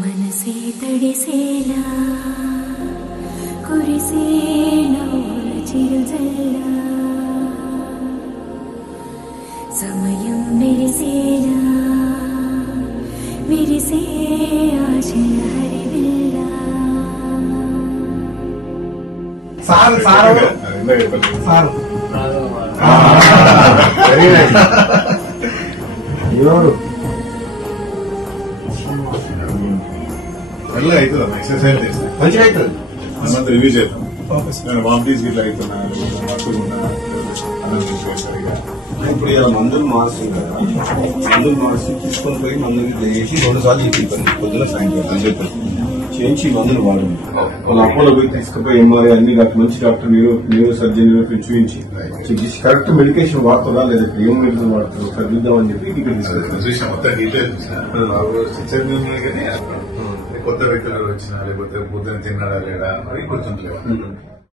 మనసే తడిసేలా కురిసేనా చిరుజల్లా సమయం మెరిసేనా విరిసే ఆశల హరివిల్లా sir sir sir very nice ఎవరు మెల్లగా అవుతుందమ్మా ఎక్సర్సైజ్ చేస్తే మంచిగా అవుతుంది అన్నంత రివ్యూ చేద్దాం. నేను వామిటీస్ గిట్లా అవుతున్నా ఇప్పుడు ఇలా మందులు మార్చి కదా మందులు మార్చి తీసుకొని పోయి మందులు ఇట్లా చేసి 2 సార్లు చేయించాను పొద్దున సాయంత్రం అని చెప్పి చేయించి మందులు వాడండి. వాళ్ళ అపోలో పోయి తీసుకుపోయి ఎంఆర్ఐ అన్ని మంచి డాక్టర్ న్యూరో సర్జన్ చూపించి చెక్ చేసి కరెక్ట్ మెడికేషన్ వాడుతుందా లేదా ఏం మెడిసిన్ వాడుతుందో చదివిద్దామని చెప్పి ఇక్కడ తీసుకొస్తాను. చూసిన మొత్తం డీటెయిల్స్ చూసిన కానీ కొత్త వ్యక్తులు వచ్చినా లేకపోతే పొద్దున తిన్నాడా లేడా మరి గుర్తుంటలేవా.